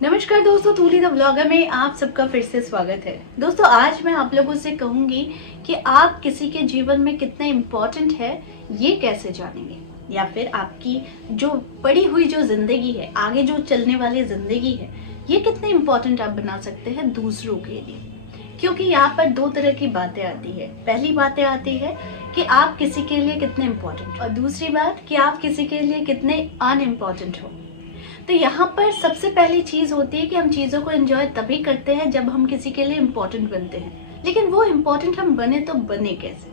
नमस्कार दोस्तों, तूली the vlogger में आप सबका फिर से स्वागत है। दोस्तों, आज मैं आप लोगों से कहूंगी कि आप किसी के जीवन में कितने इम्पोर्टेंट है ये कैसे जानेंगे, या फिर आपकी जो पड़ी हुई जो जिंदगी है, आगे जो चलने वाली जिंदगी है, ये कितने इम्पोर्टेंट आप बना सकते हैं दूसरों के लिए। क्योंकि यहाँ पर दो तरह की बातें आती है। पहली बातें आती है कि आप किसी के लिए कितने इम्पोर्टेंट, और दूसरी बात कि आप किसी के लिए कितने अनइम्पोर्टेंट हो। तो यहाँ पर सबसे पहली चीज होती है कि हम चीजों को एंजॉय तभी करते हैं जब हम किसी के लिए इम्पोर्टेंट बनते हैं। लेकिन वो इम्पोर्टेंट हम बने तो बने कैसे?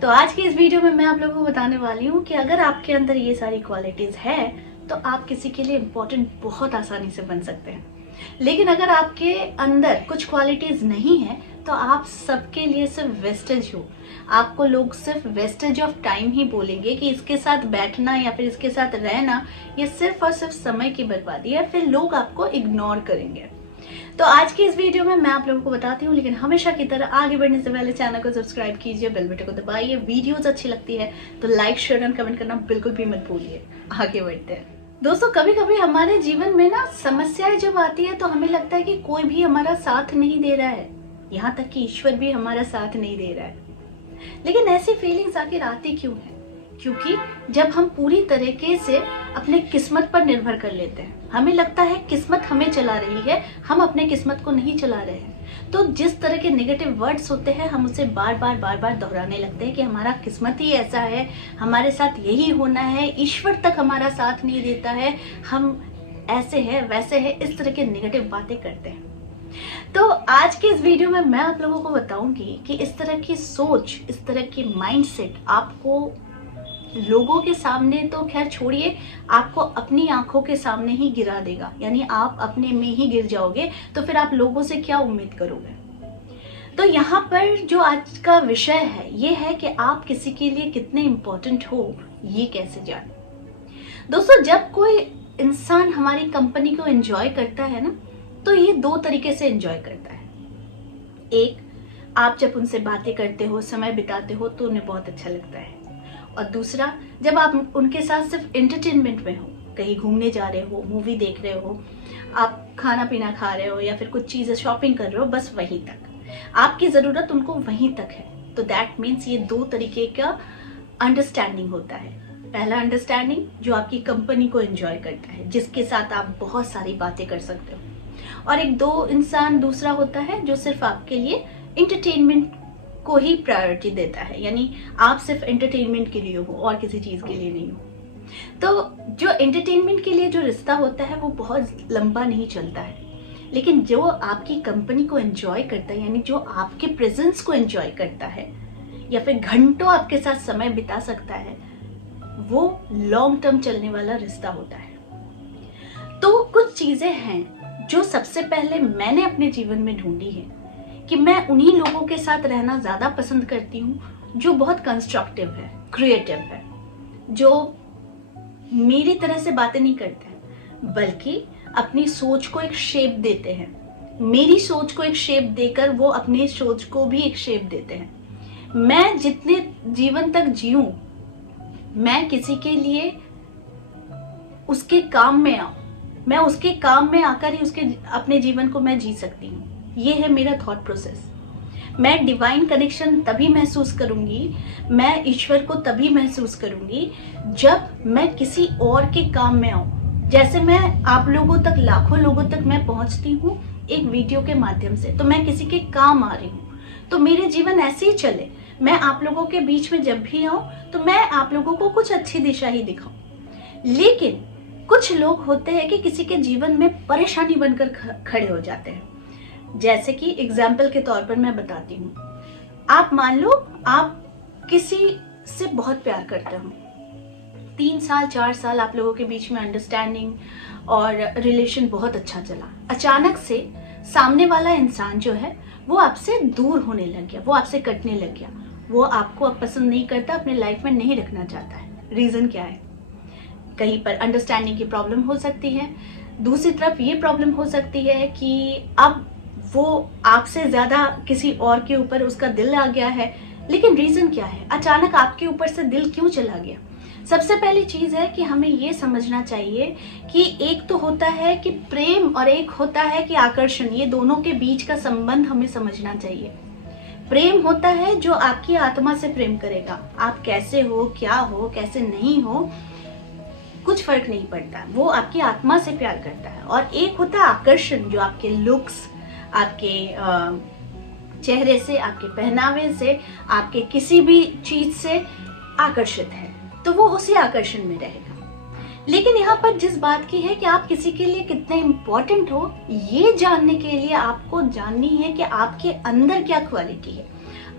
तो आज की इस वीडियो में मैं आप लोगों को बताने वाली हूँ कि अगर आपके अंदर ये सारी क्वालिटीज है तो आप किसी के लिए इम्पोर्टेंट बहुत आसानी से बन सकते हैं। लेकिन अगर आपके अंदर कुछ क्वालिटीज नहीं है तो आप सबके लिए सिर्फ वेस्टेज हो। आपको लोग सिर्फ वेस्टेज ऑफ टाइम ही बोलेंगे कि इसके साथ बैठना या फिर इसके साथ रहना ये सिर्फ और सिर्फ समय की बर्बादी है, फिर लोग आपको इग्नोर करेंगे। तो आज की इस वीडियो में मैं आप लोगों को बताती हूँ, लेकिन हमेशा की तरह आगे बढ़ने से पहले चैनल को सब्सक्राइब कीजिए, बेल बटन को दबाइए। वीडियोस अच्छी लगती है तो लाइक, शेयर और कमेंट करना बिल्कुल भी मत भूलिए। आगे बढ़ते हैं। दोस्तों, कभी कभी हमारे जीवन में ना समस्याएं जब आती है तो हमें लगता है कि कोई भी हमारा साथ नहीं दे रहा है, यहाँ तक कि ईश्वर भी हमारा साथ नहीं दे रहा है। लेकिन ऐसी फीलिंग्स आखिर आती क्यों है? क्योंकि जब हम पूरी तरीके से अपने किस्मत पर निर्भर कर लेते हैं, हमें लगता है किस्मत हमें चला रही है, हम अपने किस्मत को नहीं चला रहे हैं। तो जिस तरह के नेगेटिव वर्ड्स होते हैं हम उसे बार बार दोहराने लगते हैं कि हमारा किस्मत ही ऐसा है, हमारे साथ यही होना है, ईश्वर तक हमारा साथ नहीं देता है, हम ऐसे है वैसे है, इस तरह के नेगेटिव बातें करते हैं। तो आज के इस वीडियो में मैं आप लोगों को बताऊंगी कि इस तरह की सोच, इस तरह की माइंडसेट आपको लोगों के सामने तो खैर छोड़िए, आपको अपनी आंखों के सामने ही गिरा देगा। यानी आप अपने में ही गिर जाओगे तो फिर आप लोगों से क्या उम्मीद करोगे। तो यहाँ पर जो आज का विषय है ये है कि आप किसी के लिए कितने इम्पोर्टेंट हो ये कैसे जाने। दोस्तों, जब कोई इंसान हमारी कंपनी को एंजॉय करता है ना, तो ये दो तरीके से एंजॉय करता है। एक, आप जब उनसे बातें करते हो, समय बिताते हो तो उन्हें बहुत अच्छा लगता है। और दूसरा, जब आप उनके साथ सिर्फ एंटरटेनमेंट में हो, कहीं घूमने जा रहे हो, मूवी देख रहे हो, आप खाना पीना खा रहे हो या फिर कुछ चीजें शॉपिंग कर रहे हो, बस वहीं तक आपकी जरूरत उनको वहीं तक है। तो दैट मीन्स ये दो तरीके का अंडरस्टैंडिंग होता है। पहला अंडरस्टैंडिंग जो आपकी कंपनी को एंजॉय करता है, जिसके साथ आप बहुत सारी बातें कर सकते हो। और एक दो इंसान दूसरा होता है जो सिर्फ आपके लिए इंटरटेनमेंट को ही प्रायोरिटी देता है, यानी आप सिर्फ एंटरटेनमेंट के लिए हो और किसी चीज के लिए नहीं हो। तो जो एंटरटेनमेंट के लिए जो रिश्ता होता है वो बहुत लंबा नहीं चलता है, लेकिन जो आपकी कंपनी को एंजॉय करता है, यानी जो आपके प्रेजेंस को एंजॉय करता है या फिर घंटों आपके साथ समय बिता सकता है, वो लॉन्ग टर्म चलने वाला रिश्ता होता है। तो कुछ चीजें हैं जो सबसे पहले मैंने अपने जीवन में ढूंढी है कि मैं उन्हीं लोगों के साथ रहना ज्यादा पसंद करती हूँ जो बहुत कंस्ट्रक्टिव है, क्रिएटिव है, जो मेरी तरह से बातें नहीं करते हैं बल्कि अपनी सोच को एक शेप देते हैं। मेरी सोच को एक शेप देकर वो अपनी सोच को भी एक शेप देते हैं। मैं जितने जीवन तक जीऊं, मैं किसी के लिए उसके काम में आऊं, मैं उसके काम में आकर ही उसके अपने जीवन को मैं जी सकती हूँ। ये है मेरा थॉट प्रोसेस। मैं डिवाइन कनेक्शन तभी महसूस करूंगी, मैं ईश्वर को तभी महसूस करूंगी जब मैं किसी और के काम में आऊं। जैसे मैं आप लोगों तक, लाखों लोगों तक मैं पहुंचती हूँ एक वीडियो के माध्यम से, तो मैं किसी के काम आ रही हूँ। तो मेरे जीवन ऐसे ही चले, मैं आप लोगों के बीच में जब भी आऊं तो मैं आप लोगों को कुछ अच्छी दिशा ही दिखाऊं। लेकिन कुछ लोग होते हैं कि किसी के जीवन में परेशानी बनकर खड़े हो जाते हैं। जैसे कि एग्जाम्पल के तौर पर मैं बताती हूँ, आप मान लो आप किसी से बहुत प्यार करते हो, 3 साल 4 साल आप लोगों के बीच में अंडरस्टैंडिंग और रिलेशन बहुत अच्छा चला। अचानक से सामने वाला इंसान जो है वो आपसे दूर होने लग गया, वो आपसे कटने लग गया, वो आपको अब पसंद नहीं करता, अपने लाइफ में नहीं रखना चाहता है। रीजन क्या है? कहीं पर अंडरस्टैंडिंग की प्रॉब्लम हो सकती है, दूसरी तरफ ये प्रॉब्लम हो सकती है कि अब वो आपसे ज्यादा किसी और के ऊपर उसका दिल आ गया है। लेकिन रीजन क्या है? अचानक आपके ऊपर से दिल क्यों चला गया? सबसे पहली चीज है कि हमें ये समझना चाहिए कि एक तो होता है कि प्रेम और एक होता है कि आकर्षण। ये दोनों के बीच का संबंध हमें समझना चाहिए। प्रेम होता है जो आपकी आत्मा से प्रेम करेगा। आप कैसे हो, क्या हो, कैसे नहीं हो, कुछ फर्क नहीं पड़ता, वो आपकी आत्मा से प्यार करता है। और एक होता है आकर्षण, जो आपके लुक्स, आपके चेहरे से, आपके पहनावे से, आपके किसी भी चीज से आकर्षित है, तो वो उसी आकर्षण में रहेगा। लेकिन यहाँ पर जिस बात की है कि आप किसी के लिए कितने इम्पोर्टेंट हो, ये जानने के लिए आपको जाननी है कि आपके अंदर क्या क्वालिटी है,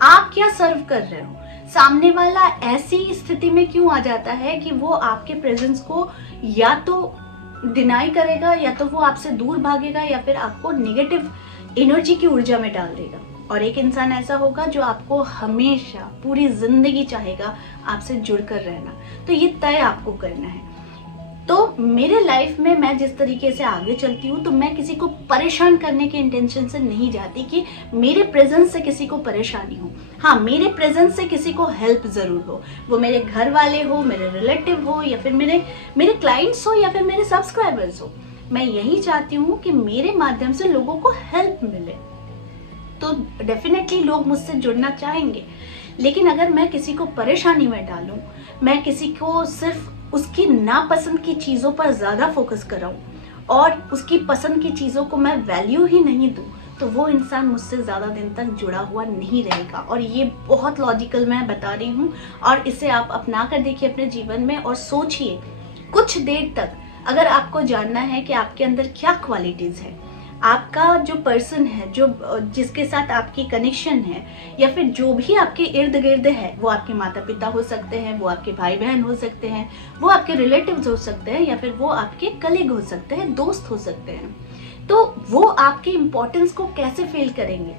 आप क्या सर्व कर रहे हो। सामने वाला ऐसी स्थिति में क्यों आ जाता है कि वो आपके प्रेजेंस को या तो डिनाई करेगा, या तो वो आपसे दूर भागेगा, या फिर आपको नेगेटिव एनर्जी की ऊर्जा में डाल देगा। और एक इंसान ऐसा होगा जो आपको हमेशा पूरी जिंदगी चाहेगा आपसे जुड़कर रहना। तो ये तय आपको करना है। तो मेरे लाइफ में मैं जिस तरीके से आगे चलती हूँ, तो मैं किसी को परेशान करने के इंटेंशन से नहीं जाती कि मेरे प्रेजेंस से किसी को परेशानी हो। हाँ, मेरे प्रेजेंस से किसी को हेल्प जरूर हो, वो मेरे घर वाले हो, मेरे रिलेटिव हो, या फिर मेरे क्लाइंट्स हो, या फिर मेरे सब्सक्राइबर्स हो। मैं यही चाहती हूँ कि मेरे माध्यम से लोगों को हेल्प मिले। तो डेफिनेटली लोग मुझसे जुड़ना चाहेंगे। लेकिन अगर मैं किसी को परेशानी में डालूं, मैं किसी को सिर्फ उसकी नापसंद की चीजों पर ज्यादा फोकस कराऊं और उसकी पसंद की चीजों को मैं वैल्यू ही नहीं दूं, तो वो इंसान मुझसे ज्यादा दिन तक जुड़ा हुआ नहीं रहेगा। और ये बहुत लॉजिकल मैं बता रही हूँ, और इसे आप अपना कर देखिए अपने जीवन में और सोचिए कुछ देर तक। अगर आपको जानना है कि आपके अंदर क्या क्वालिटीज है, आपका जो पर्सन है, जो जिसके साथ आपकी कनेक्शन है, या फिर जो भी आपके इर्द गिर्द है, वो आपके माता पिता हो सकते हैं, वो आपके भाई बहन हो सकते हैं, वो आपके रिलेटिव्स हो सकते हैं, या फिर वो आपके कलीग हो सकते हैं, दोस्त हो सकते हैं, तो वो आपके इम्पोर्टेंस को कैसे फील करेंगे,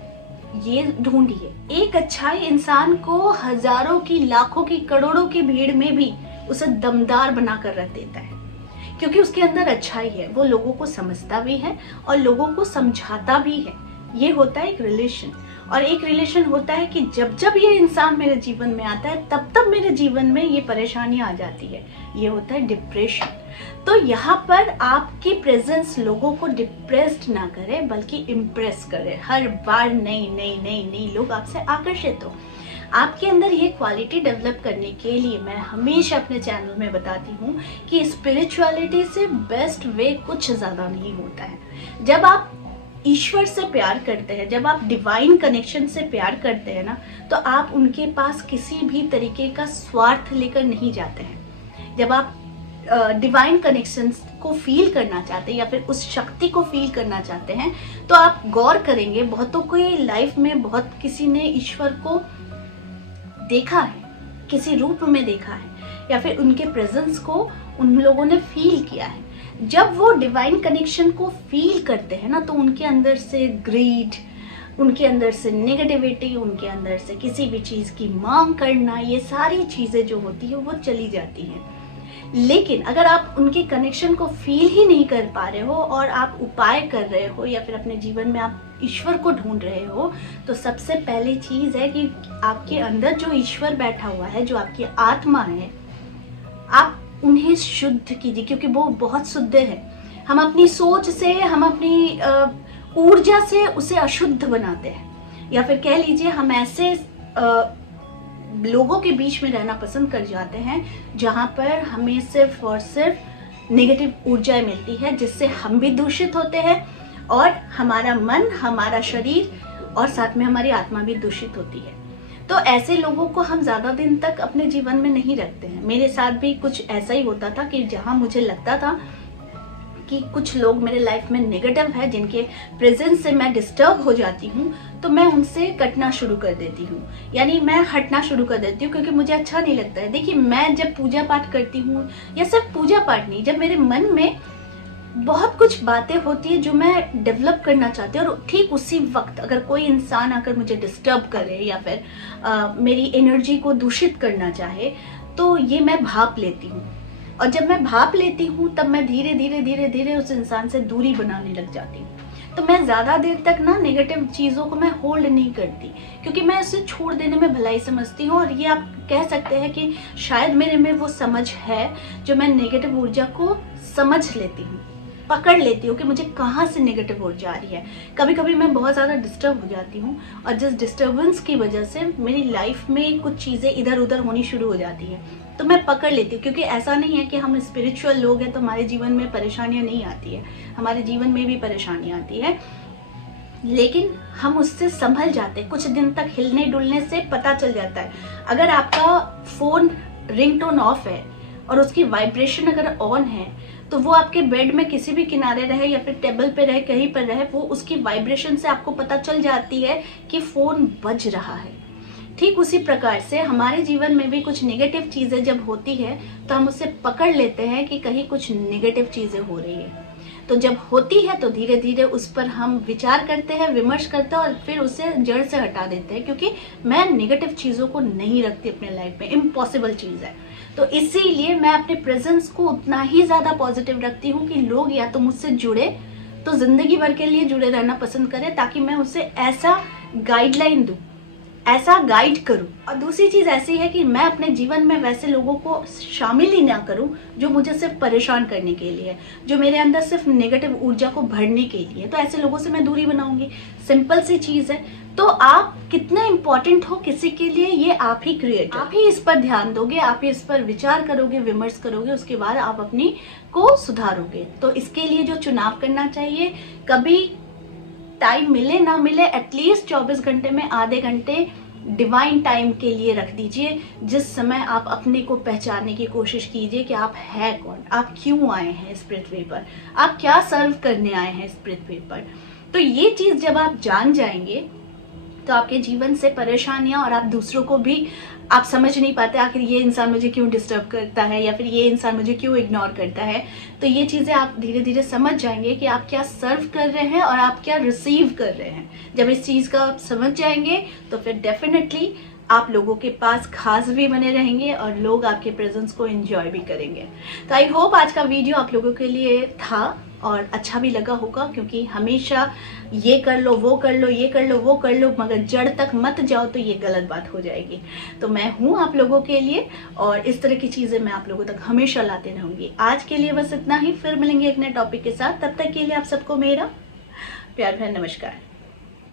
ये ढूंढिए। एक अच्छाई इंसान को हजारों की, लाखों की, करोड़ों की भीड़ में भी उसे दमदार बनाकर रख देता है, क्योंकि उसके अंदर अच्छाई है। वो लोगों को समझता भी है और लोगों को समझाता भी है। ये होता है एक रिलेशन। और एक रिलेशन होता है कि जब जब ये इंसान मेरे जीवन में आता है, तब तब मेरे जीवन में ये परेशानी आ जाती है। ये होता है डिप्रेशन। तो यहाँ पर आपकी प्रेजेंस लोगों को डिप्रेस्ड ना करे, बल्कि इम्प्रेस करे। हर बार नई नई नई नई लोग आपसे आकर्षित हो। आपके अंदर ये क्वालिटी डेवलप करने के लिए मैं हमेशा अपने चैनल में बताती हूँ कि स्पिरिचुअलिटी से बेस्ट वे कुछ ज्यादा नहीं होता है। जब आप ईश्वर से प्यार करते हैं, जब आप डिवाइन कनेक्शन से प्यार करते हैं ना, तो आप उनके पास किसी भी तरीके का स्वार्थ लेकर नहीं जाते हैं। जब आप डिवाइन कनेक्शन को फील करना चाहते हैं, या फिर उस शक्ति को फील करना चाहते हैं, तो आप गौर करेंगे, बहुतों को लाइफ में बहुत किसी ने ईश्वर को देखा है, किसी रूप में देखा है, या फिर उनके प्रेजेंस को उन लोगों ने फील किया है। जब वो डिवाइन कनेक्शन को फील करते हैं ना, तो उनके अंदर से ग्रीड, उनके अंदर से नेगेटिविटी, उनके अंदर से किसी भी चीज की मांग करना, ये सारी चीजें जो होती है वो चली जाती हैं। लेकिन अगर आप उनके कनेक्शन को फील ही नहीं कर पा रहे हो और आप उपाय कर रहे हो, या फिर अपने जीवन में आप ईश्वर को ढूंढ रहे हो, तो सबसे पहली चीज है कि आपके अंदर जो ईश्वर बैठा हुआ है, जो आपकी आत्मा है, आप उन्हें शुद्ध कीजिए, क्योंकि वो बहुत शुद्ध है। हम अपनी सोच से, हम अपनी ऊर्जा से उसे अशुद्ध बनाते हैं, या फिर कह लीजिए हम ऐसे लोगों के बीच में रहना पसंद कर जाते हैं जहां पर हमें सिर्फ और सिर्फ नेगेटिव ऊर्जा मिलती है, जिससे हम भी दूषित होते हैं और हमारा मन, हमारा शरीर और साथ में हमारी आत्मा भी दूषित होती है। तो ऐसे लोगों को हम ज्यादा दिन तक अपने जीवन में नहीं रखते हैं। मेरे साथ भी कुछ ऐसा ही होता था कि जहां मुझे लगता था कि कुछ लोग मेरे लाइफ में नेगेटिव है, जिनके प्रेजेंस से मैं डिस्टर्ब हो जाती हूँ, तो मैं उनसे कटना शुरू कर देती हूँ, यानी मैं हटना शुरू कर देती हूँ, क्योंकि मुझे अच्छा नहीं लगता है। देखिए, मैं जब पूजा पाठ करती हूँ, या सिर्फ पूजा पाठ नहीं, जब मेरे मन में बहुत कुछ बातें होती है जो मैं डेवलप करना चाहती हूँ, और ठीक उसी वक्त अगर कोई इंसान आकर मुझे डिस्टर्ब करे, या फिर मेरी एनर्जी को दूषित करना चाहे, तो ये मैं भाप लेती हूँ। और जब मैं भाप लेती हूँ, तब मैं धीरे धीरे धीरे धीरे उस इंसान से दूरी बनाने लग जाती हूँ। तो मैं ज़्यादा देर तक ना नेगेटिव चीज़ों को मैं होल्ड नहीं करती, क्योंकि मैं इसे छोड़ देने में भलाई समझती हूँ। और ये आप कह सकते हैं कि शायद मेरे में वो समझ है जो मैं नेगेटिव ऊर्जा को समझ लेती हूँ, पकड़ लेती हूँ कि मुझे कहाँ से नेगेटिव ऊर्जा आ रही है। कभी कभी मैं बहुत ज़्यादा डिस्टर्ब हो जाती हूँ और जिस डिस्टर्बेंस की वजह से मेरी लाइफ में कुछ चीज़ें इधर उधर होनी शुरू हो जाती है, तो मैं पकड़ लेती हूँ। क्योंकि ऐसा नहीं है कि हम स्पिरिचुअल लोग हैं तो हमारे जीवन में परेशानियाँ नहीं आती है, हमारे जीवन में भी परेशानियाँ आती है, लेकिन हम उससे संभल जाते हैं। कुछ दिन तक हिलने डुलने से पता चल जाता है। अगर आपका फ़ोन रिंगटोन ऑफ है और उसकी वाइब्रेशन अगर ऑन है, तो वो आपके बेड में किसी भी किनारे रहे या फिर टेबल पे रहे, कहीं पर रहे, वो उसकी वाइब्रेशन से आपको पता चल जाती है कि फ़ोन बज रहा है। ठीक उसी प्रकार से हमारे जीवन में भी कुछ नेगेटिव चीज़ें जब होती है तो हम उसे पकड़ लेते हैं कि कहीं कुछ नेगेटिव चीज़ें हो रही है। तो जब होती है तो धीरे धीरे उस पर हम विचार करते हैं, विमर्श करते हैं और फिर उसे जड़ से हटा देते हैं, क्योंकि मैं नेगेटिव चीज़ों को नहीं रखती अपने लाइफ में, इम्पॉसिबल चीज़ है। तो इसीलिए मैं अपने प्रेजेंस को उतना ही ज़्यादा पॉजिटिव रखती हूँ कि लोग या तो मुझसे जुड़े तो ज़िंदगी भर के लिए जुड़े रहना पसंद करें, ताकि मैं उसे ऐसा गाइडलाइन दूँ, ऐसा गाइड करूं। और दूसरी चीज ऐसी है कि मैं अपने जीवन में वैसे लोगों को शामिल ही ना करूं जो मुझे सिर्फ परेशान करने के लिए, जो मेरे अंदर सिर्फ नेगेटिव ऊर्जा को भरने के लिए। तो ऐसे लोगों से मैं दूरी बनाऊंगी। सिंपल सी चीज है। तो आप कितने इंपॉर्टेंट हो किसी के लिए, ये आप ही क्रिएट, आप ही इस पर ध्यान दोगे, आप ही इस पर विचार करोगे, विमर्श करोगे, उसके बाद आप अपनी को सुधारोगे। तो इसके लिए जो चुनाव करना चाहिए, कभी टाइम मिले ना मिले, एटलीस्ट 24 घंटे में आधे घंटे डिवाइन टाइम के लिए रख दीजिए, जिस समय आप अपने को पहचानने की कोशिश कीजिए कि आप है कौन, आप क्यों आए हैं इस पृथ्वी पर, आप क्या सर्व करने आए हैं इस पृथ्वी पर। तो ये चीज जब आप जान जाएंगे तो आपके जीवन से परेशानियां, और आप दूसरों को भी आप समझ नहीं पाते आखिर ये इंसान मुझे क्यों डिस्टर्ब करता है या फिर ये इंसान मुझे क्यों इग्नोर करता है। तो ये चीज़ें आप धीरे धीरे समझ जाएंगे कि आप क्या सर्व कर रहे हैं और आप क्या रिसीव कर रहे हैं। जब इस चीज़ का आप समझ जाएंगे तो फिर डेफिनेटली आप लोगों के पास खास भी बने रहेंगे और लोग आपके प्रेजेंस को एंजॉय भी करेंगे। तो आई होप आज का वीडियो आप लोगों के लिए था और अच्छा भी लगा होगा, क्योंकि हमेशा ये कर लो, वो कर लो, ये कर लो, वो कर लो, मगर जड़ तक मत जाओ तो ये गलत बात हो जाएगी। तो मैं हूँ आप लोगों के लिए और इस तरह की चीज़ें मैं आप लोगों तक हमेशा लाते रहूँगी। आज के लिए बस इतना ही, फिर मिलेंगे एक नए टॉपिक के साथ। तब तक के लिए आप सबको मेरा प्यार भरा नमस्कार।